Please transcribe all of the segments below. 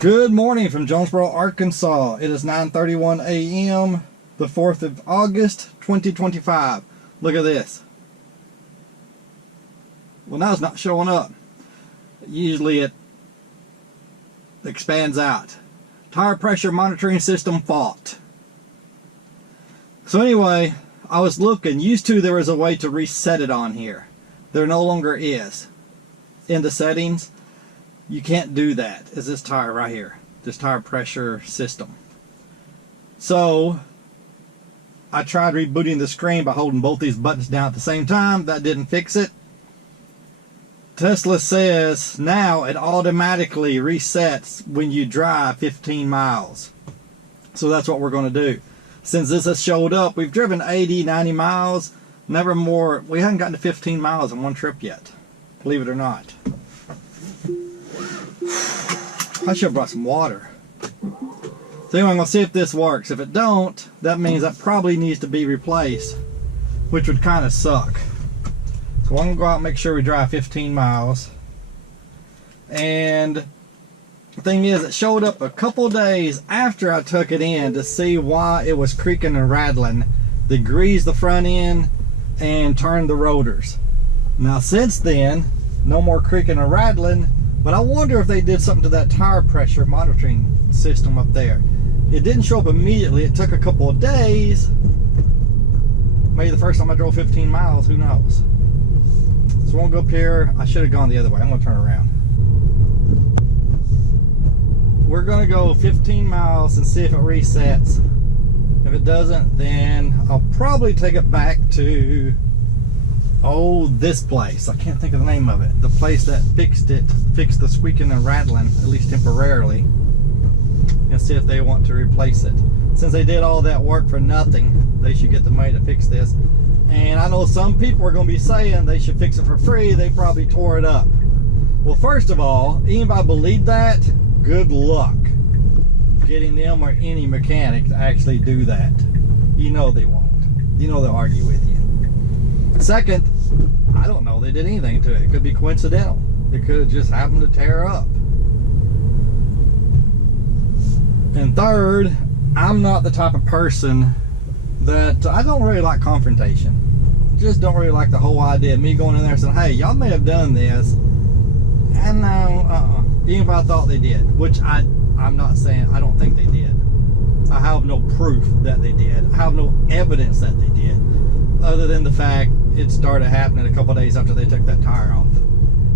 Good morning from Jonesboro, Arkansas. It is 9:31 a.m. the 4th of August 2025. Look at this. Well, now it's not showing up. Usually it expands out. Tire pressure monitoring system fault. So anyway, I was looking. Used to there was a way to reset it on here. There no longer is. In the settings, you can't do that. It's this tire right here, this tire pressure system. So I tried rebooting the screen by holding both these buttons down at the same time. That didn't fix it. Tesla says now it automatically resets when you drive 15 miles. So that's what we're going to do. Since this has showed up, we've driven 80, 90 miles. Never more. We haven't gotten to 15 miles in one trip yet. Believe it or not. I should have brought some water. So anyway, I'm going to see if this works. If it don't, that means that probably needs to be replaced, which would kind of suck. So I'm going to go out and make sure we drive 15 miles. And the thing is, it showed up a couple days after I took it in to see why it was creaking and rattling. They greased the front end and turned the rotors. Now since then, no more creaking or rattling. But I wonder if they did something to that tire pressure monitoring system up there. It didn't show up immediately. It took a couple of days. Maybe the first time I drove 15 miles, who knows. So we'll go up here. I should have gone the other way. I'm going to turn around. We're going to go 15 miles and see if it resets. If it doesn't, then I'll probably take it back to this place. I can't think of the name of it. The place that fixed the squeaking and rattling, at least temporarily. And see if they want to replace it. Since they did all that work for nothing, they should get the money to fix this. And I know some people are going to be saying they should fix it for free. They probably tore it up. Well, first of all, anybody believe that? Good luck getting them or any mechanic to actually do that. You know they won't. You know they'll argue with you. Second, I don't know they did anything to it. It could be coincidental. It could have just happened to tear up. And third, I'm not the type of person that I don't really like confrontation. Just don't really like the whole idea of me going in there saying, hey, y'all may have done this. And no, even if I thought they did, which I'm not saying I don't think they did. I have no proof that they did. I have no evidence that they did, other than the fact it started happening a couple days after they took that tire off.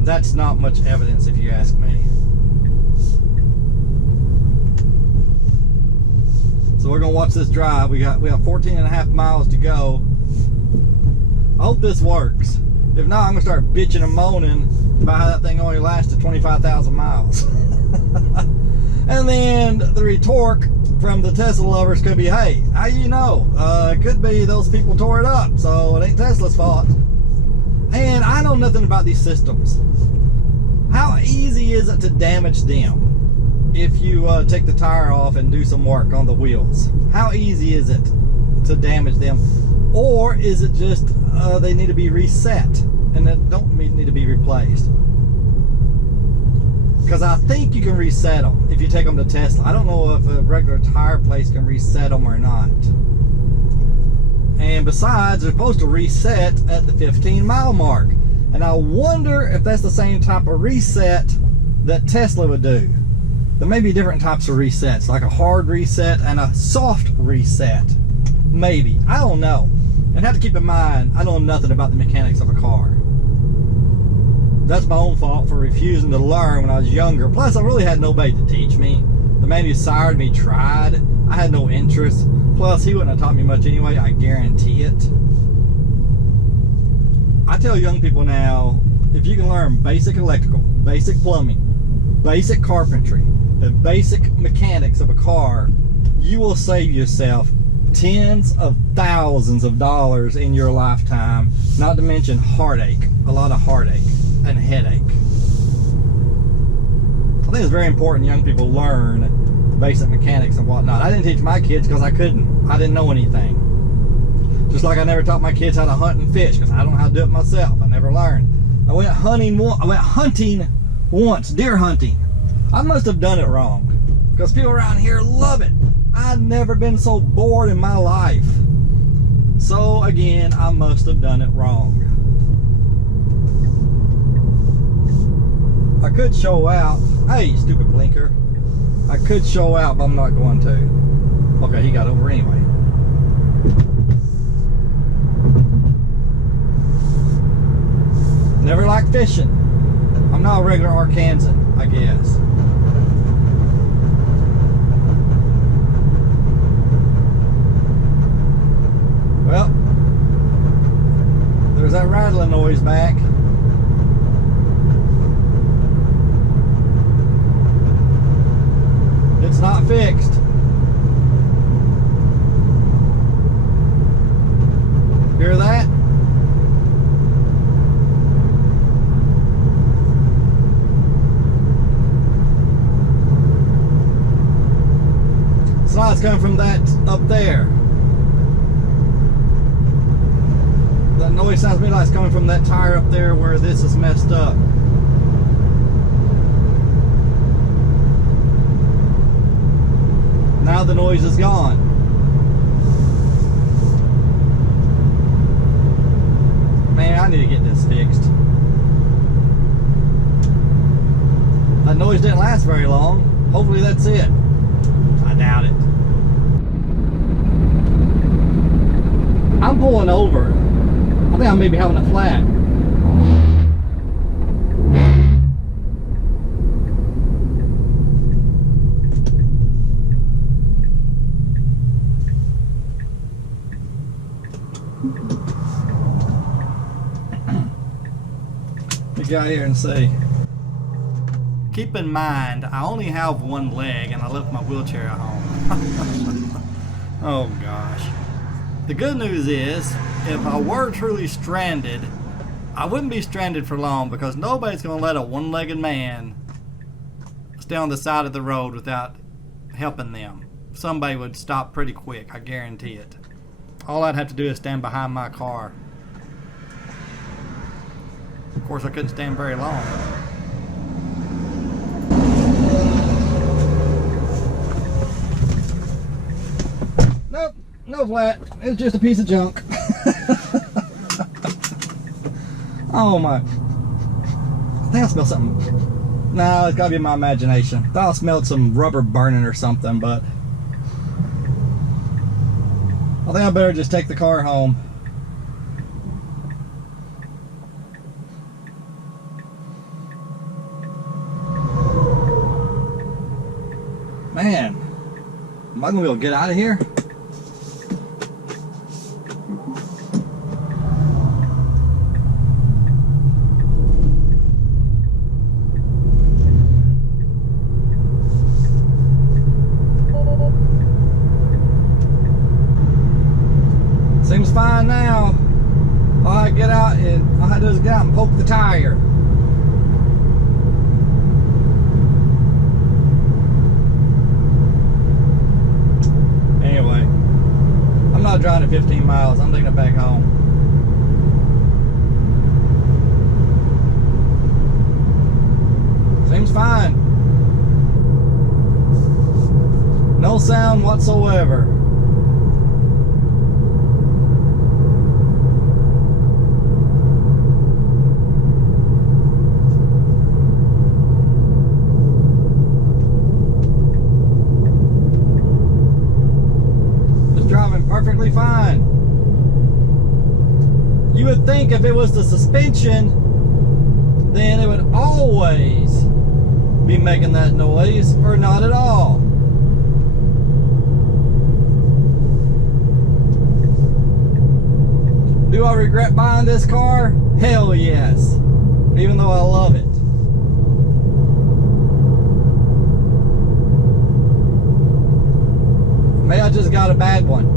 That's not much evidence if you ask me. So we're gonna watch this drive. We have 14 and a half miles to go. I hope this works. If not, I'm gonna start bitching and moaning about how that thing only lasted 25,000 miles. And then the retort from the Tesla lovers could be, hey, how you know? It could be those people tore it up, so it ain't Tesla's fault. And I know nothing about these systems. How easy is it to damage them if you take the tire off and do some work on the wheels? How easy is it to damage them? Or is it just they need to be reset and they don't need to be replaced? Because I think you can reset them if you take them to Tesla. I don't know if a regular tire place can reset them or not. And besides, they're supposed to reset at the 15-mile mark. And I wonder if that's the same type of reset that Tesla would do. There may be different types of resets, like a hard reset and a soft reset. Maybe. I don't know. And have to keep in mind, I know nothing about the mechanics of a car. That's my own fault for refusing to learn when I was younger. Plus, I really had nobody to teach me. The man who sired me tried. I had no interest. Plus, he wouldn't have taught me much anyway, I guarantee it. I tell young people now, if you can learn basic electrical, basic plumbing, basic carpentry, and basic mechanics of a car, you will save yourself tens of thousands of dollars in your lifetime, not to mention heartache, a lot of heartache and headache. I think it's very important young people learn the basic mechanics and whatnot. I didn't teach my kids because I couldn't. I didn't know anything. Just like I never taught my kids how to hunt and fish because I don't know how to do it myself. I never learned. I went hunting once, deer hunting, I must have done it wrong, because people around here love it. I've never been so bored in my life. So again, I must have done it wrong. I could show out. Hey, stupid blinker. I could show out, but I'm not going to. Okay, he got over anyway. Never liked fishing. I'm not a regular Arkansan, I guess. Well, there's that rattling noise back. It's not fixed. Hear that? So it's coming from that up there. That noise sounds to me like it's coming from that tire up there where this is messed up. Now the noise is gone. Man, I need to get this fixed. That noise didn't last very long. Hopefully that's it. I doubt it. I'm pulling over. I think I may be having a flat. Let me get out here and see. Keep in mind, I only have one leg and I left my wheelchair at home. Oh gosh. The good news is, if I were truly stranded, I wouldn't be stranded for long, because nobody's going to let a one-legged man stay on the side of the road without helping them. Somebody would stop pretty quick, I guarantee it. All I'd have to do is stand behind my car. Of course, I couldn't stand very long. Nope, no flat. It's just a piece of junk. Oh my. I think I smelled something. No, it's gotta be my imagination. I thought I smelled some rubber burning or something, but I think I better just take the car home. Man, am I gonna be able to get out of here? Seems fine now. All I get out and all I do is get out and poke the tire. Anyway, I'm not driving at 15 miles. I'm taking it back home. Seems fine. No sound whatsoever. Perfectly fine. You would think if it was the suspension, then it would always be making that noise, or not at all. Do I regret buying this car? Hell yes. Even though I love it. Maybe I just got a bad one.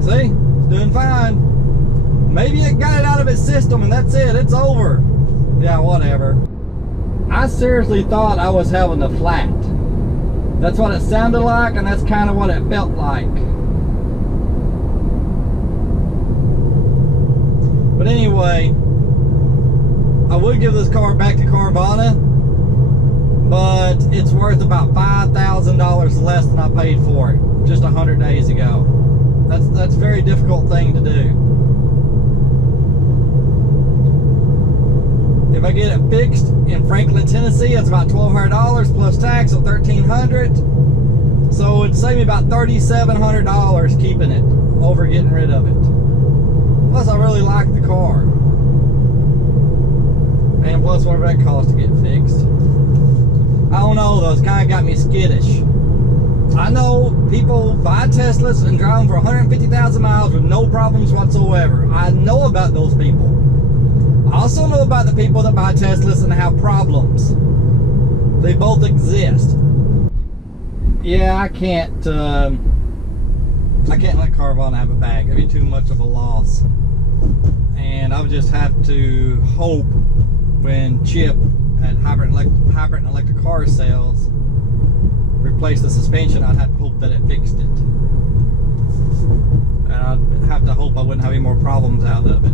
See? It's doing fine. Maybe it got it out of its system and that's it. It's over. Yeah, whatever. I seriously thought I was having a flat. That's what it sounded like, and that's kind of what it felt like. But anyway, I would give this car back to Carvana. but it's worth about $5,000 less than I paid for it just 100 days ago. That's a very difficult thing to do. If I get it fixed in Franklin, Tennessee, it's about $1,200 plus tax of $1,300. So it'd save me about $3,700 keeping it over getting rid of it. Plus, I really like the car. And plus, whatever that costs to get fixed. I don't know, though. It's kind of got me skittish. I know people buy Teslas and drive them for 150,000 miles with no problems whatsoever. I know about those people. I also know about the people that buy Teslas and have problems. They both exist. Yeah, I can't let Carvana have a bag. It'd be too much of a loss. And I would just have to hope when Chip at Hybrid and Electric Car Sales replaced the suspension, I'd have to hope that it fixed it. And I'd have to hope I wouldn't have any more problems out of it.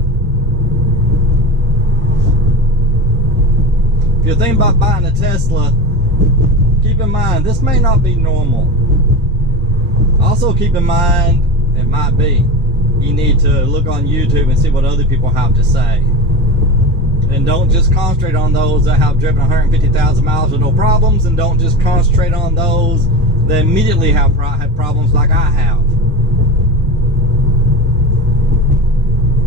If you're thinking about buying a Tesla, keep in mind, this may not be normal. Also keep in mind, it might be. You need to look on YouTube and see what other people have to say. And don't just concentrate on those that have driven 150,000 miles with no problems, and don't just concentrate on those that immediately have problems like I have.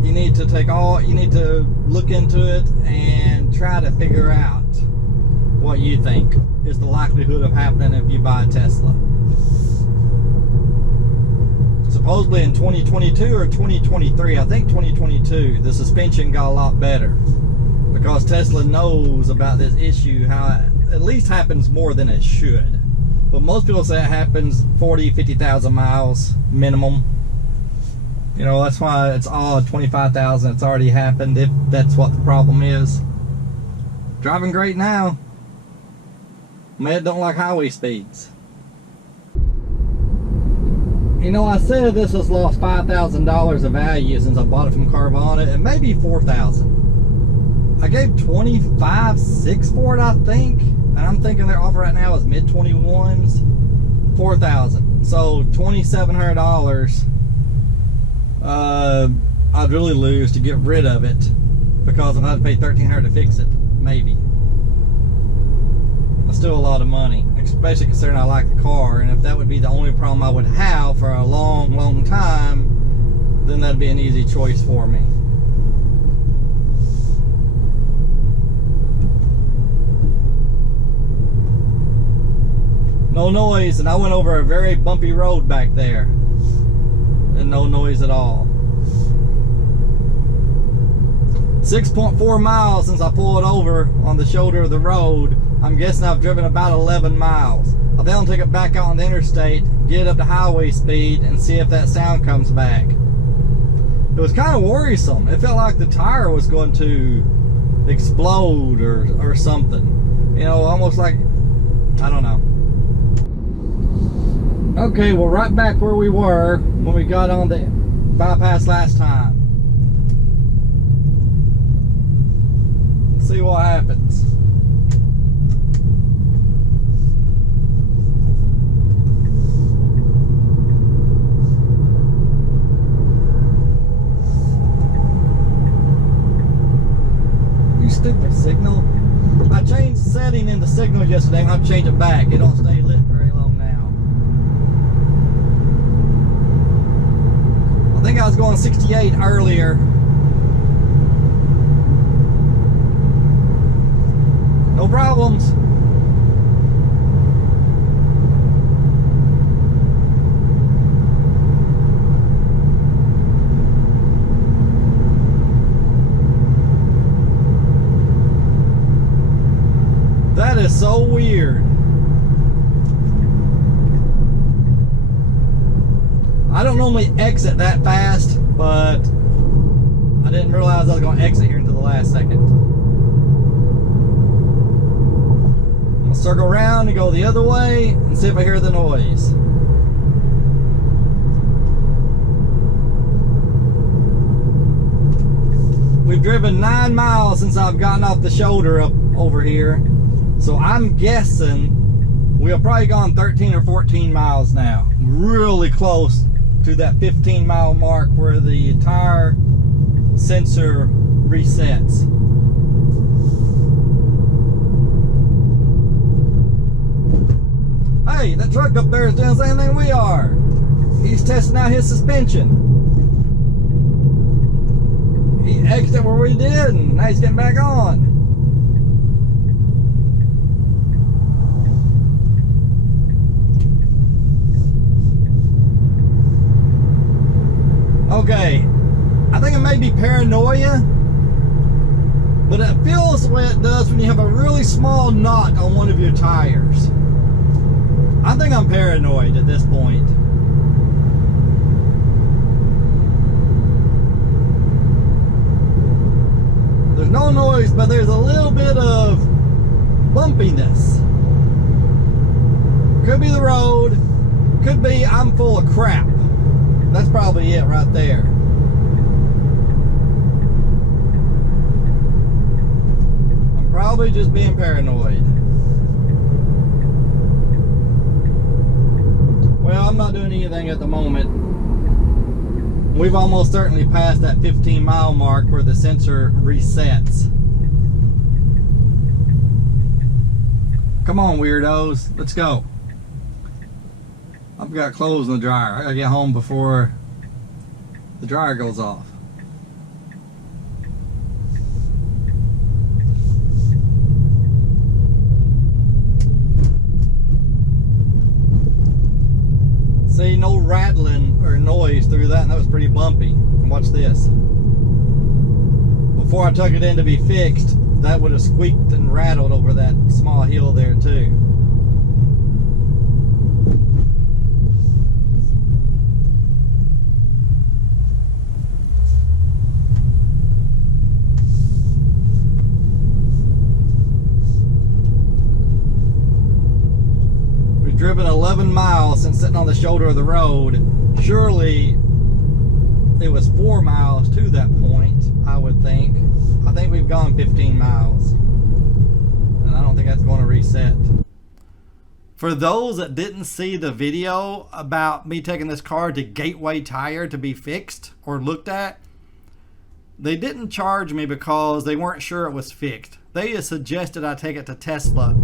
You need to look into it and try to figure out what you think is the likelihood of happening if you buy a Tesla. Supposedly in 2022 or 2023, I think 2022, the suspension got a lot better because Tesla knows about this issue, how it at least happens more than it should. But most people say it happens 40, 50,000 miles minimum. You know, that's why it's odd, 25,000, it's already happened if that's what the problem is. Driving great now. Man, don't like highway speeds. You know, I said this has lost $5,000 of value since I bought it from Carvana, and maybe $4,000. I gave $25,600 for it, I think, and I'm thinking their offer right now is mid-21s, $4,000. So $2,700. I'd really lose to get rid of it because I'd have to pay $1,300 to fix it, maybe. That's still a lot of money, especially considering I like the car, and if that would be the only problem I would have for a long, long time, then that'd be an easy choice for me. No noise, and I went over a very bumpy road back there, and no noise at all. 6.4 miles since I pulled over on the shoulder of the road. I'm guessing I've driven about 11 miles. I'll then take it back out on the interstate, get it up to highway speed, and see if that sound comes back. It was kind of worrisome. It felt like the tire was going to explode or something. You know, almost like, I don't know. Okay, well, right back where we were when we got on the bypass last time. Let's see what happens. You stupid signal. I changed the setting in the signal yesterday. I'm going to change it back. It don't stay lit very long now. I think I was going 68 earlier. No problems. That is so weird. I don't normally exit that fast, but I didn't realize I was going to exit here until the last second. I'm going to circle around and go the other way and see if I hear the noise. We've driven 9 miles since I've gotten off the shoulder up over here. So I'm guessing We have probably gone 13 or 14 miles now. Really close to that 15-mile mark where the tire sensor resets. Hey, that truck up there is doing the same thing we are. He's testing out his suspension. He exited where we did, and now he's getting back on. Okay, I think it may be paranoia, but it feels the way it does when you have a really small knot on one of your tires. I think I'm paranoid at this point. There's no noise, but there's a little bit of bumpiness. Could be the road, could be I'm full of crap. That's probably it right there. I'm probably just being paranoid. Well, I'm not doing anything at the moment. We've almost certainly passed that 15-mile mark where the sensor resets. Come on, weirdos. Let's go. I've got clothes in the dryer. I gotta get home before the dryer goes off. See, no rattling or noise through that, and that was pretty bumpy. And watch this. Before I took it in to be fixed, that would have squeaked and rattled over that small hill there too. Driven 11 miles since sitting on the shoulder of the road. Surely it was 4 miles to that point, I would think. I think we've gone 15 miles, and I don't think that's going to reset. For those that didn't see the video about me taking this car to Gateway Tire to be fixed or looked at, they didn't charge me because they weren't sure it was fixed. They just suggested I take it to Tesla.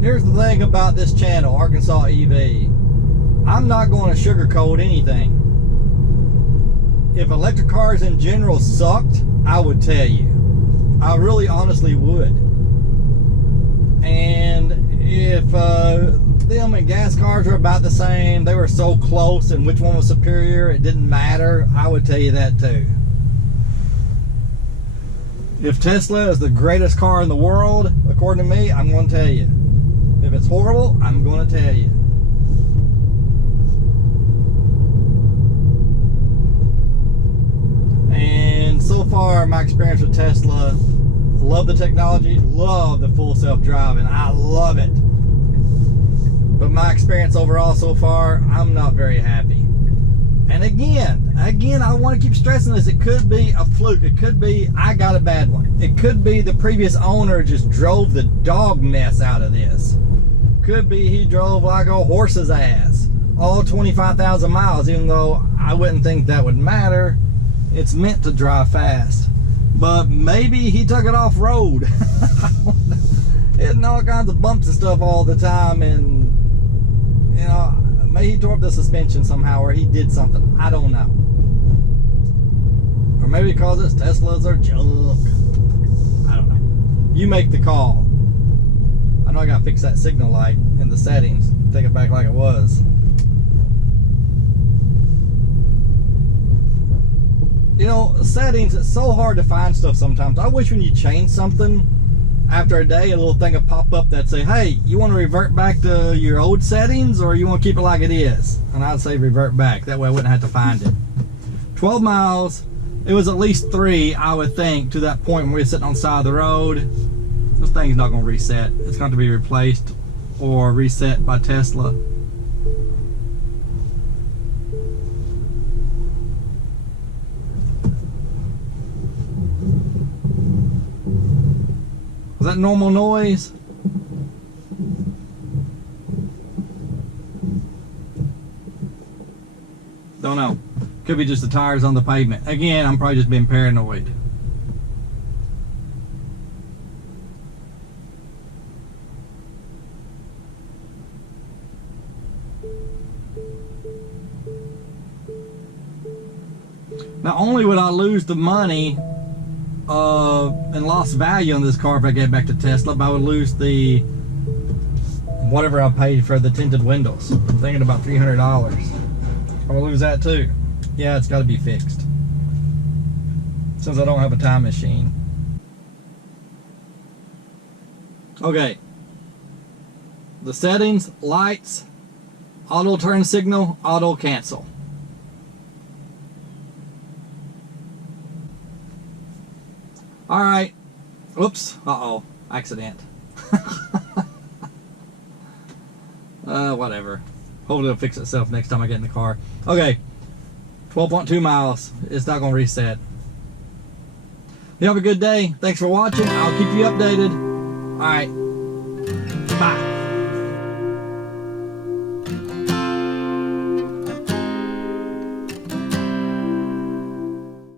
Here's the thing about this channel, Arkansas EV. I'm not going to sugarcoat anything. If electric cars in general sucked, I would tell you. I really honestly would. And if them and gas cars were about the same, they were so close and which one was superior, it didn't matter, I would tell you that too. If Tesla is the greatest car in the world, according to me, I'm going to tell you. If it's horrible, I'm going to tell you. And so far, my experience with Tesla, love the technology, love the full self-driving. I love it. But my experience overall so far, I'm not very happy. And again, I want to keep stressing this. It could be a fluke. It could be I got a bad one. It could be the previous owner just drove the dog mess out of this. Could be he drove like a horse's ass all 25,000 miles, even though I wouldn't think that would matter. It's meant to drive fast. But maybe he took it off road. Hitting all kinds of bumps and stuff all the time, and you know, maybe he tore up the suspension somehow, or he did something. I don't know. Or maybe because it's Teslas or junk. I don't know. You make the call. I know I gotta fix that signal light in the settings. Take it back like it was. You know, settings, it's so hard to find stuff sometimes. I wish when you change something, after a day, a little thing would pop up that say, hey, you want to revert back to your old settings, or you want to keep it like it is? And I'd say revert back. That way I wouldn't have to find it. 12 miles. It was at least 3, I would think, to that point when we were sitting on the side of the road. This thing's not going to reset. It's going to be replaced or reset by Tesla. Was that normal noise? Don't know. Could be just the tires on the pavement. Again, I'm probably just being paranoid. Not only would I lose the money and lost value on this car if I get back to Tesla, but I would lose the whatever I paid for the tinted windows. I'm thinking about $300. I will lose that too. Yeah, it's got to be fixed since I don't have a time machine. Okay. The settings, lights, auto turn signal, auto cancel. All right. Whoops. Uh-oh. Accident. Whatever. Hopefully it'll fix itself next time I get in the car. Okay. 12.2 miles. It's not going to reset. You have a good day. Thanks for watching. I'll keep you updated. All right.